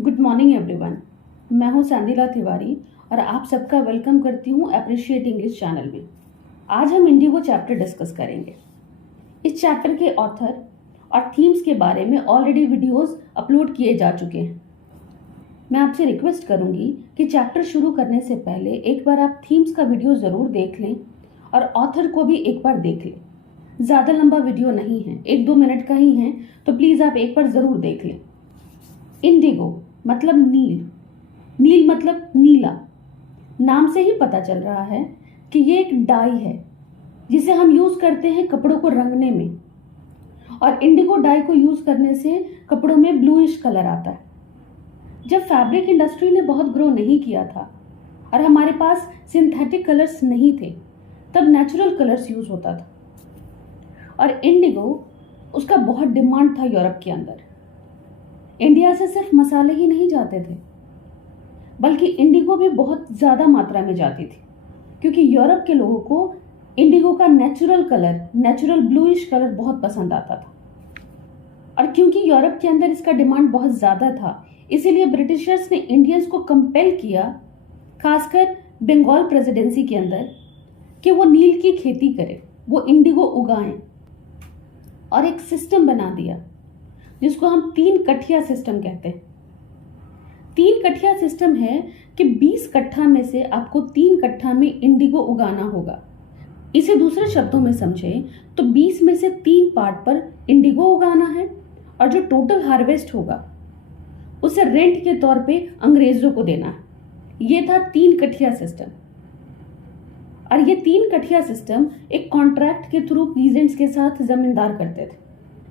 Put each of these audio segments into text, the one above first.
Good morning everyone. मैं हूं सांदिला तिवारी और आप सबका वेलकम करती हूं अप्रिशिएट इंग्लिश चैनल में। आज हम इंडिगो चैप्टर डिस्कस करेंगे। इस चैप्टर के ऑथर और थीम्स के बारे में ऑलरेडी वीडियोस अपलोड किए जा चुके हैं। मैं आपसे रिक्वेस्ट करूंगी कि चैप्टर शुरू करने से पहले एक बार आप थीम्स का वीडियो ज़रूर देख लें और ऑथर को भी एक बार देख लें। ज़्यादा लंबा वीडियो नहीं है, 1-2 मिनट का ही है, तो प्लीज़ आप एक बार ज़रूर देख लें। इंडिगो मतलब नील, नील मतलब नीला। नाम से ही पता चल रहा है कि ये एक डाई है जिसे हम यूज करते हैं कपड़ों को रंगने में, और इंडिगो डाई को यूज करने से कपड़ों में ब्लूइश कलर आता है। जब फैब्रिक इंडस्ट्री ने बहुत ग्रो नहीं किया था और हमारे पास सिंथेटिक कलर्स नहीं थे, तब नेचुरल कलर्स यूज होता था, और इंडिगो उसका बहुत डिमांड था यूरोप के अंदर। इंडिया से सिर्फ मसाले ही नहीं जाते थे, बल्कि इंडिगो भी बहुत ज़्यादा मात्रा में जाती थी, क्योंकि यूरोप के लोगों को इंडिगो का natural colour, natural bluish colour बहुत पसंद आता था। और क्योंकि यूरोप के अंदर इसका डिमांड बहुत ज़्यादा था, इसीलिए ब्रिटिशर्स ने इंडियंस को कंपेल किया, खासकर बंगाल प्रेसिडेंसी के अंदर, कि वो नील की खेती करें, वो इंडिगो उगाएं, और एक सिस्टम बना दिया जिसको हम 3 कठिया सिस्टम कहते हैं। 3 कठिया सिस्टम है कि 20 कट्ठा में से आपको 3 कट्ठा में इंडिगो उगाना होगा। इसे दूसरे शब्दों में समझें तो 20 में से 3 पार्ट पर इंडिगो उगाना है, और जो टोटल हार्वेस्ट होगा उसे रेंट के तौर पे अंग्रेजों को देना है। ये था 3 कठिया सिस्टम। और ये 3 कठिया सिस्टम एक कॉन्ट्रैक्ट के थ्रू पीजेंट्स के साथ जमींदार करते थे।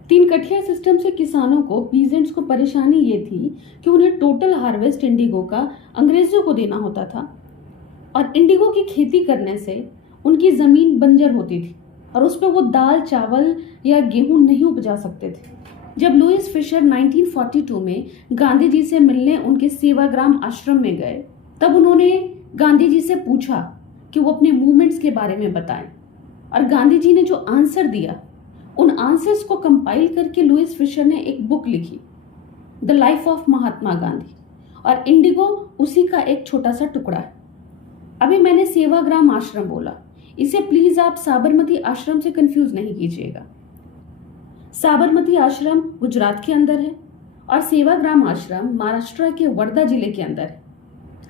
3 कठिया सिस्टम से किसानों को, पीजेंट्स को परेशानी ये थी कि उन्हें टोटल हार्वेस्ट इंडिगो का अंग्रेजों को देना होता था, और इंडिगो की खेती करने से उनकी जमीन बंजर होती थी और उस पर वो दाल, चावल या गेहूं नहीं उपजा सकते थे। जब लुईस फिशर 1942 में गांधी जी से मिलने उनके सेवाग्राम आश्रम में गए, तब उन्होंने गांधी जी से पूछा कि वो अपने मूवमेंट्स के बारे में बताएं, और गांधी जी ने जो आंसर दिया, उन आंसर्स को कंपाइल करके लुईस फिशर ने एक बुक लिखी, the life of Mahatma Gandhi, और इंडिगो उसी का एक छोटा सा टुकड़ा है। अभी मैंने सेवाग्राम आश्रम बोला, इसे प्लीज आप साबरमती आश्रम से कंफ्यूज नहीं कीजिएगा। साबरमती आश्रम गुजरात के अंदर है और सेवाग्राम आश्रम महाराष्ट्र के वर्धा जिले के अंदर है।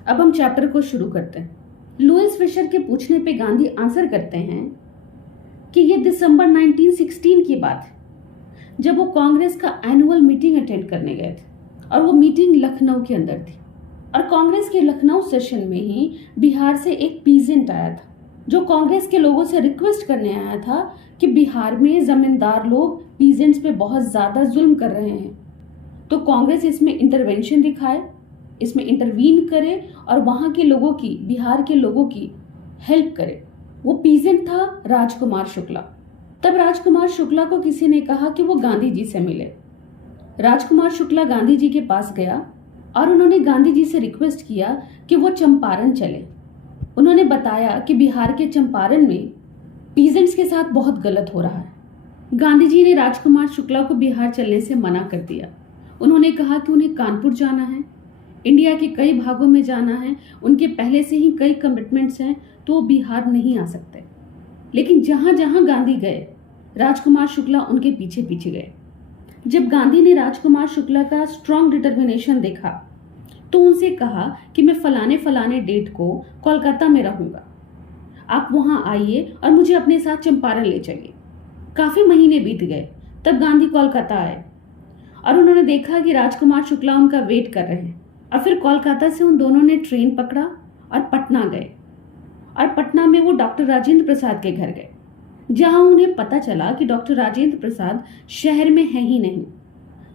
अब हम चैप्टर को शुरू करते हैं। लुईस फिशर के पूछने पे गांधी आंसर करते हैं कि ये दिसंबर 1916 की बात है, जब वो कांग्रेस का एनुअल मीटिंग अटेंड करने गए थे, और वो मीटिंग लखनऊ के अंदर थी। और कांग्रेस के लखनऊ सेशन में ही बिहार से एक पीजेंट आया था, जो कांग्रेस के लोगों से रिक्वेस्ट करने आया था कि बिहार में जमींदार लोग पीजेंट्स पे बहुत ज्यादा जुल्म कर रहे हैं, तो कांग्रेस इसमें इंटरवेंशन दिखाए, इसमें इंटरवीन करे और वहां के लोगों की, बिहार के लोगों की हेल्प करे। वो पीजेंट था राजकुमार शुक्ला। तब राजकुमार शुक्ला को किसी ने कहा कि वो गांधी जी से मिले। राजकुमार शुक्ला गांधी जी के पास गया और उन्होंने गांधी जी से रिक्वेस्ट किया कि वो चंपारण चले। उन्होंने बताया कि बिहार के चंपारण में पीजेंट्स के साथ बहुत गलत हो रहा है। गांधी जी ने राजकुमार शुक्ला को बिहार चलने से मना कर दिया। उन्होंने कहा कि उन्हें कानपुर जाना है, इंडिया के कई भागों में जाना है, उनके पहले से ही कई कमिटमेंट्स हैं, तो वो बिहार नहीं आ सकते। लेकिन जहां जहां गांधी गए, राजकुमार शुक्ला उनके पीछे पीछे गए। जब गांधी ने राजकुमार शुक्ला का स्ट्रॉन्ग डिटर्मिनेशन देखा, तो उनसे कहा कि मैं फलाने फलाने डेट को कोलकाता में रहूंगा, आप वहां आइए और मुझे अपने साथ चंपारण ले चलिए। काफी महीने बीत गए, तब गांधी कोलकाता आए और उन्होंने देखा कि राजकुमार शुक्ला उनका वेट कर रहे हैं, और फिर कोलकाता से उन दोनों ने ट्रेन पकड़ा और पटना गए, और पटना में वो डॉक्टर राजेंद्र प्रसाद के घर गए, जहां उन्हें पता चला कि डॉक्टर राजेंद्र प्रसाद शहर में है ही नहीं,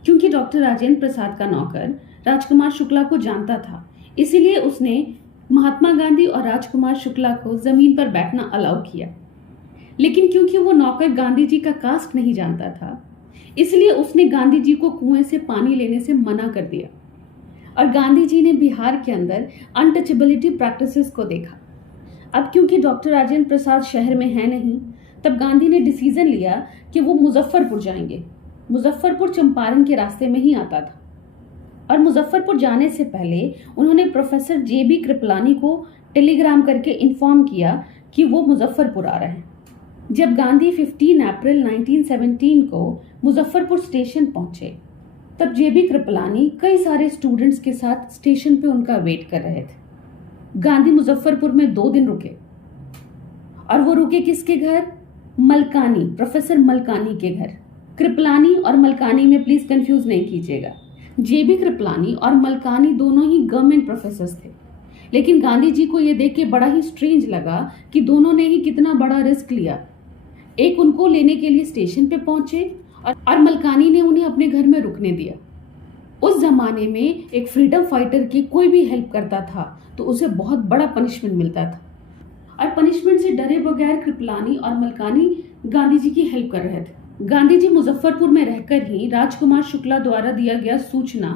क्योंकि डॉक्टर राजेंद्र प्रसाद का नौकर राजकुमार शुक्ला को जानता था। इसीलिए उसने महात्मा गांधी और राजकुमार शुक्ला को जमीन पर बैठना अलाउ किया। लेकिन क्योंकि वो नौकर गांधी जी का कास्ट नहीं जानता था, इसलिए उसने गांधी जी को कुएं से पानी लेने से मना कर दिया। और गांधी जी ने बिहार के अंदर अनटचेबिलिटी प्रैक्टिसेस को देखा। अब क्योंकि डॉक्टर राजेंद्र प्रसाद शहर में है नहीं, तब गांधी ने डिसीजन लिया कि वो मुजफ्फरपुर जाएंगे। मुजफ्फरपुर चंपारण के रास्ते में ही आता था। और मुजफ्फरपुर जाने से पहले उन्होंने प्रोफेसर जेबी कृपलानी को टेलीग्राम करके इन्फॉर्म किया कि वो मुजफ्फरपुर आ रहे हैं। जब गांधी 15 अप्रैल 1917 को मुजफ्फरपुर स्टेशन पहुंचे, तब जेबी कृपलानी कई सारे स्टूडेंट्स के साथ स्टेशन पे उनका वेट कर रहे थे। गांधी मुजफ्फरपुर में 2 दिन रुके और वो रुके किसके घर? मलकानी, प्रोफेसर मलकानी के घर। कृपलानी और मलकानी में प्लीज कंफ्यूज नहीं कीजिएगा। जेबी कृपलानी और मलकानी दोनों ही गवर्नमेंट प्रोफेसर्स थे, लेकिन गांधी जी को यह देख के बड़ा ही स्ट्रेंज लगा कि दोनों ने ही कितना बड़ा रिस्क लिया। एक उनको लेने के लिए स्टेशन पे पहुंचे और मलकानी ने उन्हें अपने घर में रुकने दिया। उस जमाने में एक फ्रीडम फाइटर की कोई भी हेल्प करता था तो उसे बहुत बड़ा पनिशमेंट मिलता था, और पनिशमेंट से डरे बगैर कृपलानी और मलकानी गांधी जी की हेल्प कर रहे थे। गांधी जी मुजफ्फरपुर में रहकर ही राजकुमार शुक्ला द्वारा दिया गया सूचना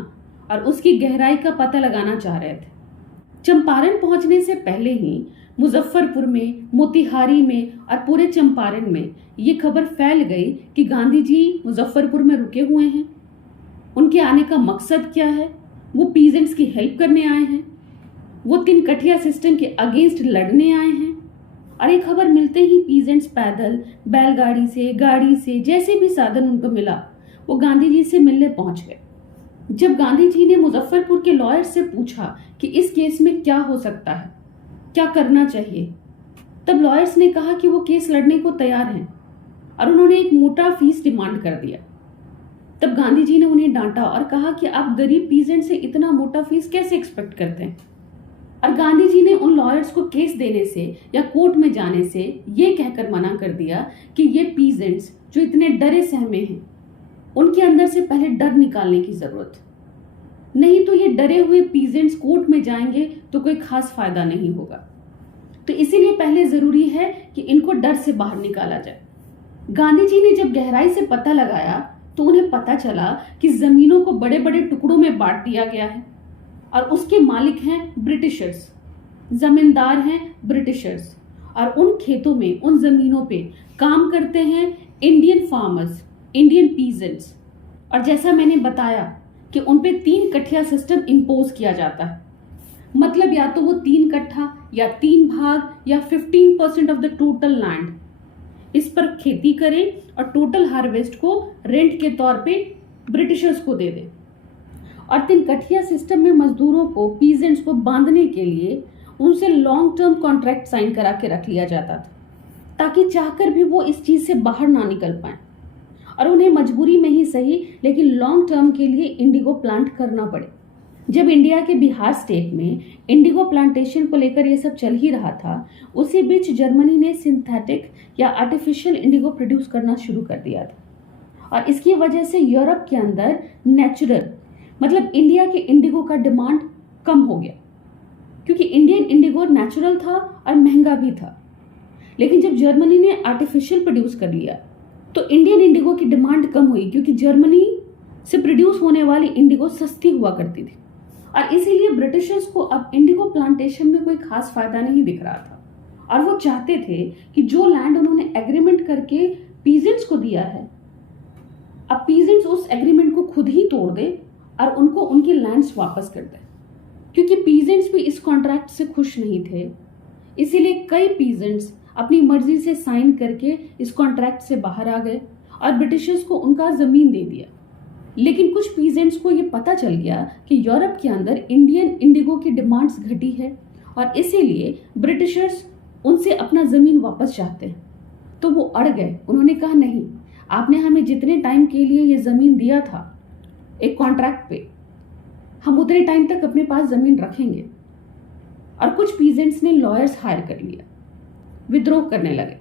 और उसकी गहराई का पता लगाना चाह रहे थे। चंपारण पहुंचने से पहले ही मुजफ्फरपुर में, मोतिहारी में और पूरे चंपारण में ये खबर फैल गई कि गांधी जी मुजफ्फरपुर में रुके हुए हैं। उनके आने का मकसद क्या है? वो पीजेंट्स की हेल्प करने आए हैं, वो 3 कठिया सिस्टम के अगेंस्ट लड़ने आए हैं। और ये खबर मिलते ही पीजेंट्स पैदल, बैलगाड़ी से, गाड़ी से, जैसे भी साधन उनको मिला वो गांधी जी से मिलने पहुंच गए। जब गांधी जी ने मुजफ्फरपुर के लॉयर से पूछा कि इस केस में क्या हो सकता है, क्या करना चाहिए, तब लॉयर्स ने कहा कि वो केस लड़ने को तैयार हैं और उन्होंने एक मोटा फीस डिमांड कर दिया। तब गांधी जी ने उन्हें डांटा और कहा कि आप गरीब पीजेंट से इतना मोटा फीस कैसे एक्सपेक्ट करते हैं। और गांधी जी ने उन लॉयर्स को केस देने से या कोर्ट में जाने से ये कहकर मना कर दिया कि ये पीजेंट्स जो इतने डरे सहमे हैं, उनके अंदर से पहले डर निकालने की जरूरत, नहीं तो ये डरे हुए पीजेंट्स कोर्ट में जाएंगे तो कोई खास फायदा नहीं होगा। तो इसीलिए पहले जरूरी है कि इनको डर से बाहर निकाला जाए। गांधी जी ने जब गहराई से पता लगाया तो उन्हें पता चला कि जमीनों को बड़े बड़े टुकड़ों में बांट दिया गया है और उसके मालिक हैं ब्रिटिशर्स, जमींदार हैं ब्रिटिशर्स, और उन खेतों में, उन जमीनों पे काम करते हैं इंडियन फार्मर्स, इंडियन पीजेंट्स। और जैसा मैंने बताया कि उन पे 3 कठिया सिस्टम इंपोज किया जाता है, मतलब या तो वो 3 कट्ठा या 3 भाग या 15% ऑफ द टोटल लैंड, इस पर खेती करें और टोटल हार्वेस्ट को रेंट के तौर पे ब्रिटिशर्स को दे दें। और 3 कठिया सिस्टम में मजदूरों को, पीजेंट्स को बांधने के लिए उनसे लॉन्ग टर्म कॉन्ट्रैक्ट साइन करा के रख लिया जाता था, ताकि चाहकर भी वो इस चीज से बाहर ना निकल पाए और उन्हें मजबूरी में ही सही लेकिन लॉन्ग टर्म के लिए इंडिगो प्लांट करना पड़े। जब इंडिया के बिहार स्टेट में इंडिगो प्लांटेशन को लेकर ये सब चल ही रहा था, उसी बीच जर्मनी ने सिंथेटिक या आर्टिफिशियल इंडिगो प्रोड्यूस करना शुरू कर दिया था और इसकी वजह से यूरोप के अंदर नेचुरल, मतलब इंडिया के इंडिगो का डिमांड कम हो गया, क्योंकि इंडियन इंडिगो नेचुरल था और महंगा भी था। लेकिन जब जर्मनी ने आर्टिफिशियल प्रोड्यूस कर लिया तो इंडियन इंडिगो की डिमांड कम हुई, क्योंकि जर्मनी से प्रोड्यूस होने वाली इंडिगो सस्ती हुआ करती थी और इसीलिए ब्रिटिशर्स को अब इंडिगो प्लांटेशन में कोई खास फायदा नहीं दिख रहा था और वो चाहते थे कि जो लैंड उन्होंने एग्रीमेंट करके पीजेंट्स को दिया है, अब पीजेंट्स उस एग्रीमेंट को खुद ही तोड़ दे और उनको उनकी लैंड्स वापस कर दे। क्योंकि पीजेंट्स भी इस कॉन्ट्रैक्ट से खुश नहीं थे, इसीलिए कई पीजेंट्स अपनी मर्जी से साइन करके इस कॉन्ट्रैक्ट से बाहर आ गए और ब्रिटिशर्स को उनका जमीन दे दिया। लेकिन कुछ पीजेंट्स को ये पता चल गया कि यूरोप के अंदर इंडियन इंडिगो की डिमांड्स घटी है और इसीलिए ब्रिटिशर्स उनसे अपना जमीन वापस चाहते हैं। तो वो अड़ गए, उन्होंने कहा नहीं, आपने हमें जितने टाइम के लिए ये जमीन दिया था एक कॉन्ट्रैक्ट पे, हम उतने टाइम तक अपने पास जमीन रखेंगे। और कुछ पीजेंट्स ने लॉयर्स हायर कर लिया, विद्रोह करने लगे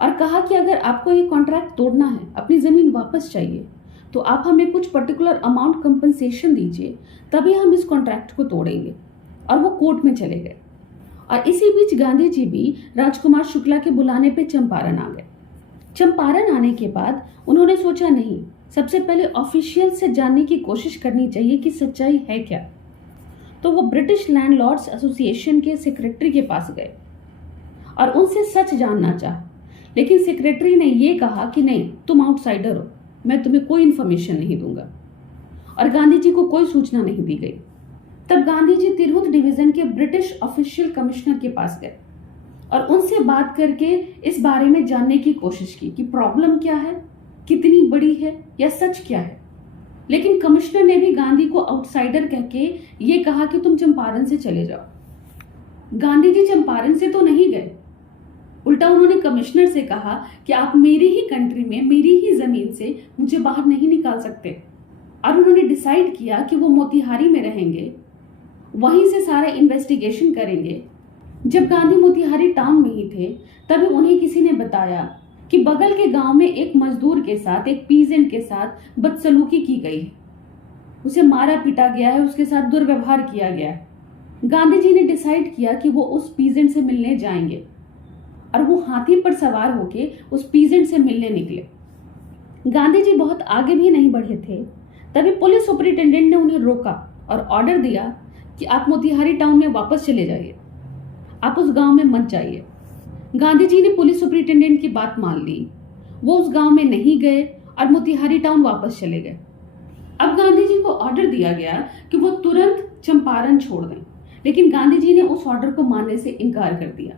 और कहा कि अगर आपको ये कॉन्ट्रैक्ट तोड़ना है, अपनी जमीन वापस चाहिए, तो आप हमें कुछ पर्टिकुलर अमाउंट कंपनसेशन दीजिए, तभी हम इस कॉन्ट्रैक्ट को तोड़ेंगे। और वो कोर्ट में चले गए। और इसी बीच गांधी जी भी राजकुमार शुक्ला के बुलाने पे चंपारण आ गए। चंपारण आने के बाद उन्होंने सोचा नहीं, सबसे पहले ऑफिशियल से जानने की कोशिश करनी चाहिए कि सच्चाई है क्या। तो वो ब्रिटिश लैंडलॉर्ड्स एसोसिएशन के सेक्रेटरी के पास गए और उनसे सच जानना चाहा, लेकिन सेक्रेटरी ने ये कहा कि नहीं, तुम आउटसाइडर हो, मैं तुम्हें कोई इन्फॉर्मेशन नहीं दूंगा। और गांधी जी को कोई सूचना नहीं दी गई। तब गांधी जी तिरहुत डिवीजन के ब्रिटिश ऑफिशियल कमिश्नर के पास गए और उनसे बात करके इस बारे में जानने की कोशिश की कि प्रॉब्लम क्या है, कितनी बड़ी है या सच क्या है। लेकिन कमिश्नर ने भी गांधी को आउटसाइडर कहके ये कहा कि तुम चंपारण से चले जाओ। गांधी जी चंपारण से तो नहीं गए, उल्टा उन्होंने कमिश्नर से कहा कि आप मेरी ही कंट्री में, मेरी ही जमीन से मुझे बाहर नहीं निकाल सकते। और उन्होंने डिसाइड किया कि वो मोतिहारी में रहेंगे, वहीं से सारा इन्वेस्टिगेशन करेंगे। जब गांधी मोतिहारी टाउन में ही थे तभी उन्हें किसी ने बताया कि बगल के गांव में एक मजदूर के साथ, एक पीजेंट के साथ बदसलूकी की गई है, उसे मारा पीटा गया है, उसके साथ दुर्व्यवहार किया गया है। गांधी जी ने डिसाइड किया कि वो उस पीजेंट से मिलने जाएंगे और वो हाथी पर सवार होके उस पीजेंट से मिलने निकले। गांधी जी बहुत आगे भी नहीं बढ़े थे तभी पुलिस सुपरिटेंडेंट ने उन्हें रोका और ऑर्डर दिया कि आप मोतिहारी टाउन में वापस चले जाइए, आप उस गांव में मत जाइए। गांधी जी ने पुलिस सुपरिटेंडेंट की बात मान ली, वो उस गांव में नहीं गए और मोतिहारी टाउन वापस चले गए। अब गांधी जी को ऑर्डर दिया गया कि वो तुरंत चंपारण छोड़ दें, लेकिन गांधी जी ने उस ऑर्डर को मानने से इनकार कर दिया।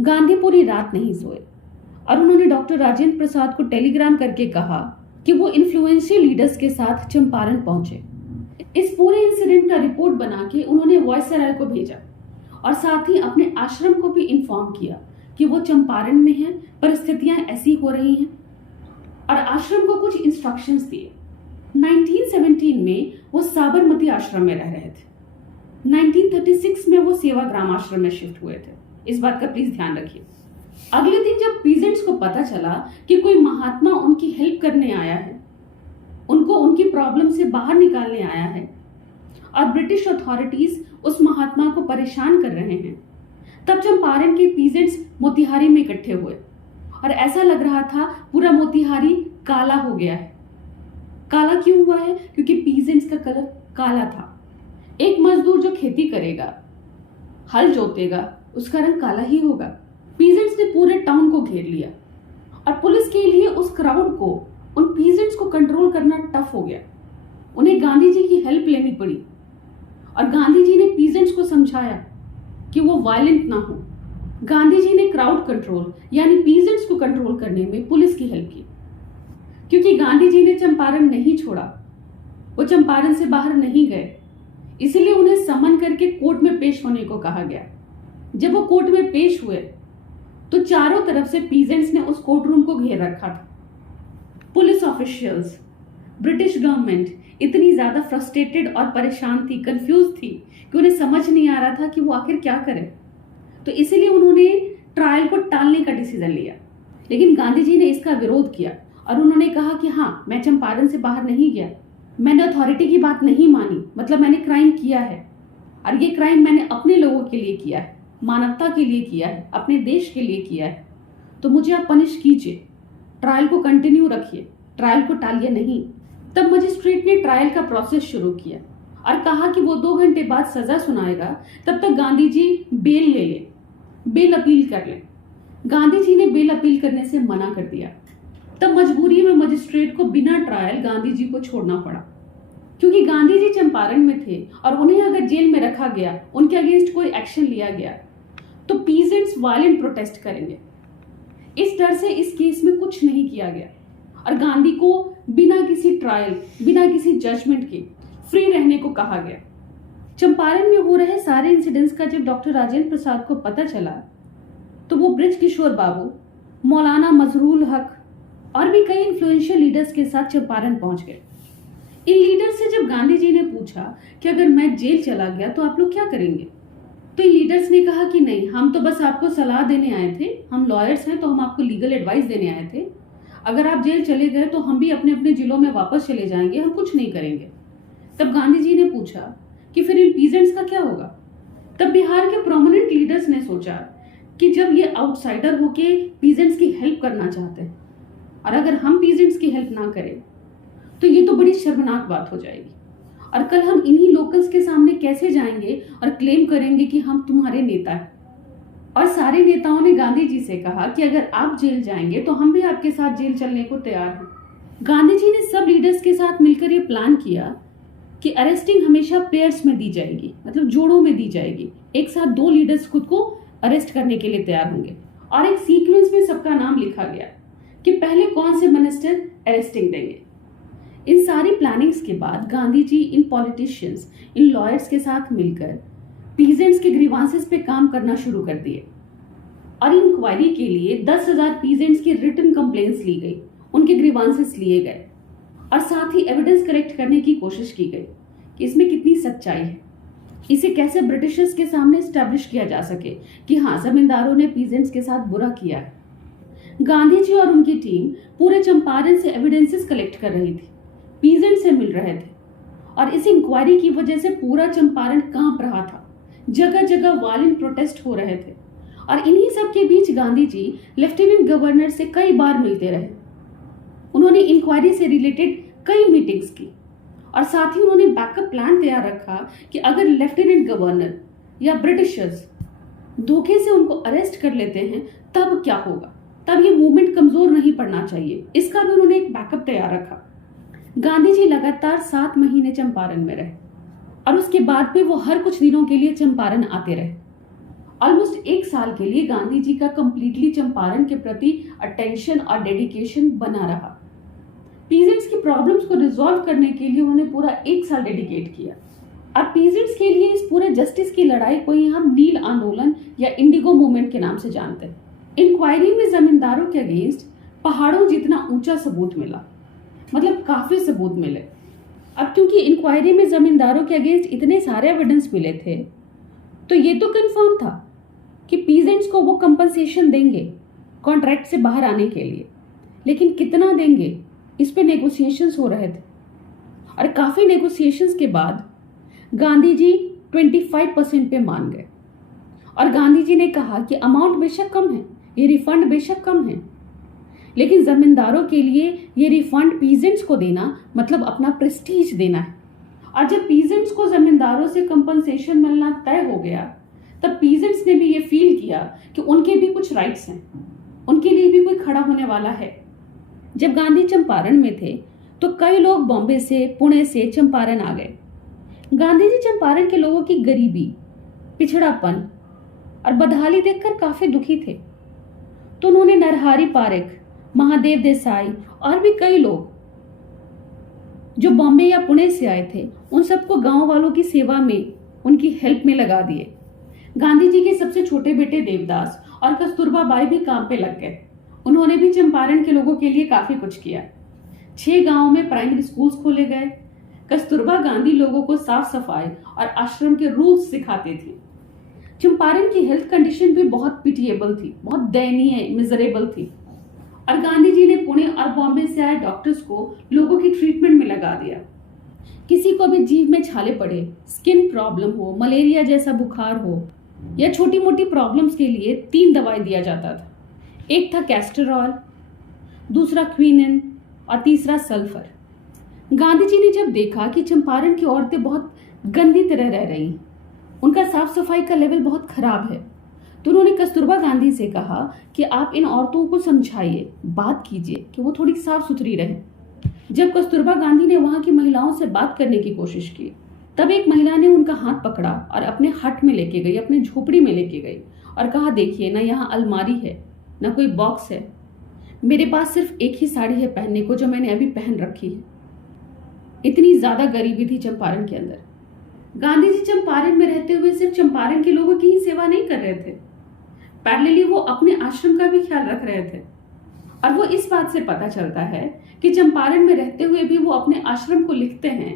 गांधी पूरी रात नहीं सोए और उन्होंने डॉक्टर राजेंद्र प्रसाद को टेलीग्राम करके कहा कि वो इन्फ्लुएंशियल लीडर्स के साथ चंपारण पहुंचे। इस पूरे इंसिडेंट का रिपोर्ट बना के उन्होंने वायसराय को भेजा और साथ ही अपने आश्रम को भी इन्फॉर्म किया कि वो चंपारण में हैं, परिस्थितियां ऐसी हो रही हैं, और आश्रम को कुछ इंस्ट्रक्शंस दिए। 1917 में वो साबरमती आश्रम में रह रहे थे। 1936 में वो सेवाग्राम आश्रम में शिफ्ट हुए थे। इस बात का प्लीज ध्यान रखिए। अगले दिन जब पीजेंट्स को पता चला कि कोई महात्मा उनकी हेल्प करने आया है, उनको उनकी प्रॉब्लम से बाहर निकालने आया है और ब्रिटिश अथॉरिटीज उस महात्मा को परेशान कर रहे हैं, तब चंपारण के पीजेंट्स मोतिहारी में इकट्ठे हुए और ऐसा लग रहा था पूरा मोतिहारी काला हो गया है। काला क्यों हुआ है? क्योंकि पीजेंट्स का कलर काला था। एक मजदूर जो खेती करेगा, हल जोतेगा, उसका रंग काला ही होगा। पीजेंट्स ने पूरे टाउन को घेर लिया और पुलिस के लिए उस क्राउड को, उन पीजेंट्स को कंट्रोल करना टफ हो गया। उन्हें गांधी जी की हेल्प लेनी पड़ी और गांधी जी ने पीजेंट्स को समझाया कि वो वायलेंट ना हो। गांधी जी ने क्राउड कंट्रोल यानी पीजेंट्स को कंट्रोल करने में पुलिस की हेल्प की, क्योंकि गांधी जी ने चंपारण नहीं छोड़ा, वो चंपारण से बाहर नहीं गए, इसलिए उन्हें समन करके कोर्ट में पेश होने को कहा गया। जब वो कोर्ट में पेश हुए तो चारों तरफ से पीजेंट्स ने उस कोर्ट रूम को घेर रखा था। पुलिस ऑफिशियल्स, ब्रिटिश गवर्नमेंट इतनी ज्यादा फ्रस्ट्रेटेड और परेशान थी, कंफ्यूज थी कि उन्हें समझ नहीं आ रहा था कि वो आखिर क्या करें। तो इसीलिए उन्होंने ट्रायल को टालने का डिसीजन लिया। लेकिन गांधी जी ने इसका विरोध किया और उन्होंने कहा कि हाँ, मैं चंपारण से बाहर नहीं गया, मैंने अथॉरिटी की बात नहीं मानी, मतलब मैंने क्राइम किया है और ये क्राइम मैंने अपने लोगों के लिए किया है, मानवता के लिए किया है, अपने देश के लिए किया है, तो मुझे आप पनिश कीजिए, ट्रायल को कंटिन्यू रखिए, ट्रायल को टालिए नहीं। तब मजिस्ट्रेट ने ट्रायल का प्रोसेस शुरू किया और कहा कि वो 2 घंटे बाद सजा सुनाएगा, तब तक गांधी जी बेल ले लें, बेल अपील कर लें। गांधी जी ने बेल अपील करने से मना कर दिया। तब मजबूरी में मजिस्ट्रेट को बिना ट्रायल गांधी जी को छोड़ना पड़ा, क्योंकि गांधी जी चंपारण में थे और उन्हें अगर जेल में रखा गया, उनके अगेंस्ट कोई एक्शन लिया गया, तो पीजेंट्स वायलेंट प्रोटेस्ट करेंगे। इस डर से इस केस में कुछ नहीं किया गया और गांधी को बिना किसी ट्रायल, बिना किसी जजमेंट के फ्री रहने को कहा गया। चंपारण में हो रहे सारे इंसिडेंट्स का जब डॉक्टर राजेंद्र प्रसाद को पता चला तो वो ब्रिज किशोर बाबू, मौलाना मजरूल हक और भी कई इन्फ्लुएंशियल लीडर्स के साथ चंपारण पहुंच गए। इन लीडर्स से जब गांधी जी ने पूछा कि अगर मैं जेल चला गया तो आप लोग क्या करेंगे, तो इन लीडर्स ने कहा कि नहीं, हम तो बस आपको सलाह देने आए थे, हम लॉयर्स हैं तो हम आपको लीगल एडवाइस देने आए थे। अगर आप जेल चले गए तो हम भी अपने अपने जिलों में वापस चले जाएंगे, हम कुछ नहीं करेंगे। तब गांधी जी ने पूछा कि फिर इन पीजेंट्स का क्या होगा। तब बिहार के प्रोमिनेंट लीडर्स ने सोचा कि जब ये आउटसाइडर होके पीजेंट्स की हेल्प करना चाहते हैं और अगर हम पीजेंट्स की हेल्प ना करें तो ये तो बड़ी शर्मनाक बात हो जाएगी, और कल हम इन्हीं लोकल्स के सामने कैसे जाएंगे और क्लेम करेंगे कि हम तुम्हारे नेता हैं। और सारे नेताओं ने गांधी जी से कहा कि अगर आप जेल जाएंगे तो हम भी आपके साथ जेल चलने को तैयार हैं। गांधी जी ने सब लीडर्स के साथ मिलकर ये प्लान किया कि अरेस्टिंग हमेशा पेयर्स में दी जाएगी, मतलब जोड़ों में दी जाएगी। एक साथ दो लीडर्स खुद को अरेस्ट करने के लिए तैयार होंगे और एक सीक्वेंस में सबका नाम लिखा गया कि पहले कौन से मिनिस्टर अरेस्टिंग देंगे। इन सारी प्लानिंग्स के बाद गांधी जी इन पॉलिटिशियंस, इन लॉयर्स के साथ मिलकर पीजेंट्स के ग्रीवांसेस पे काम करना शुरू कर दिए और इंक्वायरी के लिए 10,000 पीजेंट्स की रिटन कंप्लेंट्स ली गई, उनके ग्रीवांसेस लिए गए और साथ ही एविडेंस कलेक्ट करने की कोशिश की गई कि इसमें कितनी सच्चाई है, इसे कैसे ब्रिटिशर्स के सामने स्टैब्लिश किया जा सके कि हाँ, जमींदारों ने पीजेंट्स के साथ बुरा किया है। गांधी जी और उनकी टीम पूरे चंपारण से एविडेंसेस कलेक्ट कर रही थी, पीजेंट से मिल रहे थे और इस इंक्वायरी की वजह से पूरा चंपारण कांप रहा था। जगह जगह वायलेंट प्रोटेस्ट हो रहे थे और इन्हीं सब के बीच गांधी जी लेफ्टिनेंट गवर्नर से कई बार मिलते रहे। उन्होंने इंक्वायरी से रिलेटेड कई मीटिंग्स की और साथ ही उन्होंने बैकअप प्लान तैयार रखा कि अगर लेफ्टिनेंट गवर्नर या ब्रिटिशर्स धोखे से उनको अरेस्ट कर लेते हैं तब क्या होगा, तब ये मूवमेंट कमजोर नहीं पड़ना चाहिए, इसका भी उन्होंने एक बैकअप तैयार रखा। गांधी जी लगातार 7 महीने चंपारण में रहे और उसके बाद भी वो हर कुछ दिनों के लिए चंपारण आते रहे। ऑलमोस्ट 1 साल के लिए गांधी जी का कंप्लीटली चंपारण के प्रति अटेंशन और डेडिकेशन बना रहा। पीजेंट्स की प्रॉब्लम्स को रिजॉल्व करने के लिए उन्होंने पूरा 1 साल डेडिकेट किया और पीजेंट्स के लिए इस पूरे जस्टिस की लड़ाई को ही हम नील आंदोलन या इंडिगो मूवमेंट के नाम से जानते हैं। इंक्वायरी में जमींदारों के अगेंस्ट पहाड़ों जितना ऊंचा सबूत मिला, मतलब काफी सबूत मिले। अब क्योंकि इंक्वायरी में जमींदारों के अगेंस्ट इतने सारे एविडेंस मिले थे तो ये तो कंफर्म था कि पीजेंट्स को वो कंपनसेशन देंगे कॉन्ट्रैक्ट से बाहर आने के लिए, लेकिन कितना देंगे इस पे नेगोशिएशंस हो रहे थे और काफी नेगोशिएशंस के बाद गांधी जी 25% पे मान गए और गांधी जी ने कहा कि अमाउंट बेशक कम है, ये रिफंड बेशक कम है, लेकिन जमींदारों के लिए ये रिफंड पीजेंट्स को देना मतलब अपना प्रेस्टीज देना है। और जब पीजेंट्स को जमींदारों से कंपनसेशन मिलना तय हो गया तब पीजेंट्स ने भी ये फील किया कि उनके भी कुछ राइट्स हैं, उनके लिए भी कोई खड़ा होने वाला है। जब गांधी चंपारण में थे तो कई लोग बॉम्बे से, पुणे से चंपारण आ गए। गांधी जी चंपारण के लोगों की गरीबी, पिछड़ापन और बदहाली देखकर काफी दुखी थे, तो उन्होंने नरहरि पारेख, महादेव देसाई और भी कई लोग जो बॉम्बे या पुणे से आए थे उन सबको गांव वालों की सेवा में, उनकी हेल्प में लगा दिए। गांधी जी के सबसे छोटे बेटे देवदास और कस्तूरबा बाई भी काम पे लग गए। उन्होंने भी चंपारण के लोगों के लिए काफी कुछ किया। 6 गांवों में प्राइमरी स्कूल्स खोले गए। कस्तूरबा गांधी लोगों को साफ सफाई और आश्रम के रूल्स सिखाते थे। चंपारण की हेल्थ कंडीशन भी बहुत पिटिएबल थी, बहुत दयनीय, मिजरेबल थी और गांधी जी ने पुणे और बॉम्बे से आए डॉक्टर्स को लोगों की ट्रीटमेंट में लगा दिया। किसी को भी जीभ में छाले पड़े, स्किन प्रॉब्लम हो, मलेरिया जैसा बुखार हो या छोटी मोटी प्रॉब्लम्स के लिए 3 दवाई दिया जाता था। एक था कैस्टरॉल, दूसरा क्विनिन और तीसरा सल्फर। गांधी जी ने जब देखा कि चंपारण की औरतें बहुत गंदी तरह रह रही, उनका साफ सफाई का लेवल बहुत खराब है, तो उन्होंने कस्तूरबा गांधी से कहा कि आप इन औरतों को समझाइए, बात कीजिए कि वो थोड़ी साफ सुथरी रहें। जब कस्तूरबा गांधी ने वहां की महिलाओं से बात करने की कोशिश की तब एक महिला ने उनका हाथ पकड़ा और अपने हट में लेके गई, अपनी झोपड़ी में लेके गई और कहा, देखिए ना, यहाँ अलमारी है, ना कोई बॉक्स है, मेरे पास सिर्फ एक ही साड़ी है पहनने को जो मैंने अभी पहन रखी है। इतनी ज्यादा गरीबी थी चंपारण के अंदर। गांधी जी चंपारण में रहते हुए सिर्फ चंपारण के लोगों की ही सेवा नहीं कर रहे थे, पैरेलली वो अपने आश्रम का भी ख्याल रख रहे थे। और वो इस बात से पता चलता है कि चंपारण में रहते हुए भी वो अपने आश्रम को लिखते हैं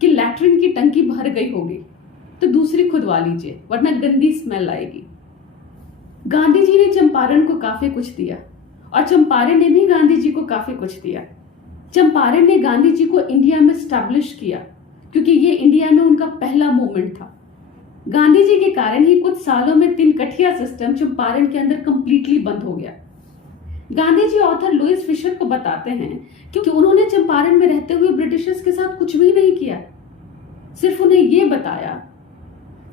कि लैट्रिन की टंकी भर गई होगी तो दूसरी खुदवा लीजिए वरना गंदी स्मेल आएगी। गांधी जी ने चंपारण को काफी कुछ दिया और चंपारण ने भी गांधी जी को काफी कुछ दिया। चंपारण ने गांधी जी को इंडिया में स्टैब्लिश किया क्योंकि ये इंडिया में उनका पहला मूवमेंट था। गांधी जी के कारण ही कुछ सालों में 3 कठिया सिस्टम चंपारण के अंदर कंप्लीटली बंद हो गया। Gandhi ji author Louis Fisher को बताते हैं कि उन्होंने चंपारण में रहते हुए ब्रिटिशर्स के साथ कुछ भी नहीं किया, सिर्फ उन्हें यह बताया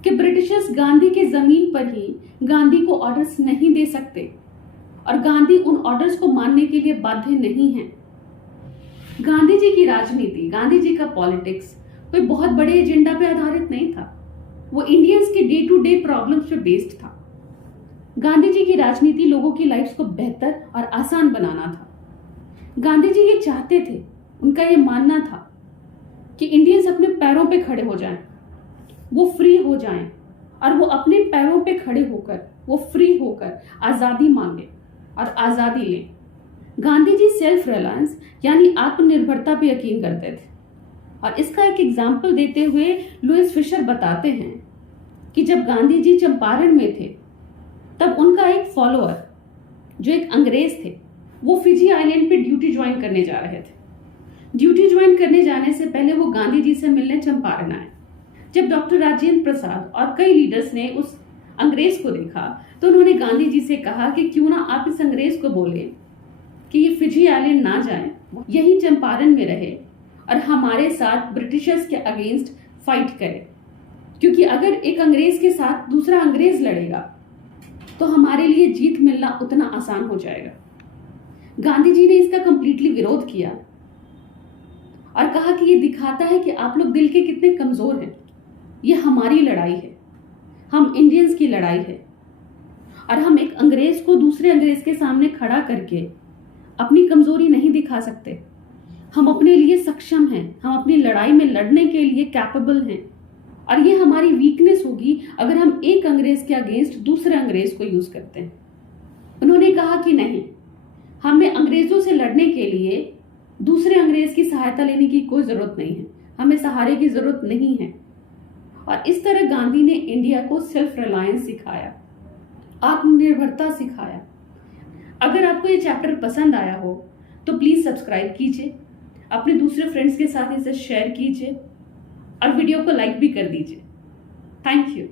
कि ब्रिटिशर्स गांधी के जमीन पर ही गांधी को ऑर्डर्स नहीं दे सकते और गांधी उन ऑर्डर्स को मानने के लिए बाध्य नहीं है। गांधी जी की राजनीति, गांधी जी का पॉलिटिक्स कोई बहुत बड़े एजेंडा पे आधारित नहीं था। वो इंडियंस के डे टू डे प्रॉब्लम्स पे बेस्ड था। गांधी जी की राजनीति लोगों की लाइफ्स को बेहतर और आसान बनाना था। गांधी जी ये चाहते थे, उनका ये मानना था कि इंडियंस अपने पैरों पे खड़े हो जाएं, वो फ्री हो जाएं और वो अपने पैरों पे खड़े होकर, वो फ्री होकर आजादी मांगे और आजादी लें। गांधी जी सेल्फ रिलायंस यानी आत्मनिर्भरता पे यकीन करते थे और इसका एक एग्जाम्पल देते हुए लुइस फिशर बताते हैं कि जब गांधी जी चंपारण में थे तब उनका एक फॉलोअर जो एक अंग्रेज थे वो फिजी आइलैंड पे ड्यूटी ज्वाइन करने जा रहे थे। ड्यूटी ज्वाइन करने जाने से पहले वो गांधी जी से मिलने चंपारण आए। जब डॉक्टर राजेंद्र प्रसाद और कई लीडर्स ने उस अंग्रेज को देखा तो उन्होंने गांधी जी से कहा कि क्यों ना आप इस अंग्रेज को बोले कि ये फिजी आइलैंड ना जाए, यही चंपारण में रहे और हमारे साथ ब्रिटिशर्स के अगेंस्ट फाइट करे, क्योंकि अगर एक अंग्रेज के साथ दूसरा अंग्रेज लड़ेगा तो हमारे लिए जीत मिलना उतना आसान हो जाएगा। गांधी जी ने इसका कंप्लीटली विरोध किया और कहा कि ये दिखाता है कि आप लोग दिल के कितने कमजोर हैं। ये हमारी लड़ाई है, हम इंडियंस की लड़ाई है और हम एक अंग्रेज को दूसरे अंग्रेज के सामने खड़ा करके अपनी कमजोरी नहीं दिखा सकते। हम अपने लिए सक्षम हैं, हम अपनी लड़ाई में लड़ने के लिए कैपेबल हैं और ये हमारी वीकनेस होगी अगर हम एक अंग्रेज के अगेंस्ट दूसरे अंग्रेज को यूज करते हैं। उन्होंने कहा कि नहीं, हमें अंग्रेजों से लड़ने के लिए दूसरे अंग्रेज की सहायता लेने की कोई जरूरत नहीं है, हमें सहारे की जरूरत नहीं है। और इस तरह गांधी ने इंडिया को सेल्फ रिलायंस सिखाया, आत्मनिर्भरता सिखाया। अगर आपको ये चैप्टर पसंद आया हो तो प्लीज सब्सक्राइब कीजिए, अपने दूसरे फ्रेंड्स के साथ इसे शेयर कीजिए और वीडियो को लाइक भी कर दीजिए। Thank you.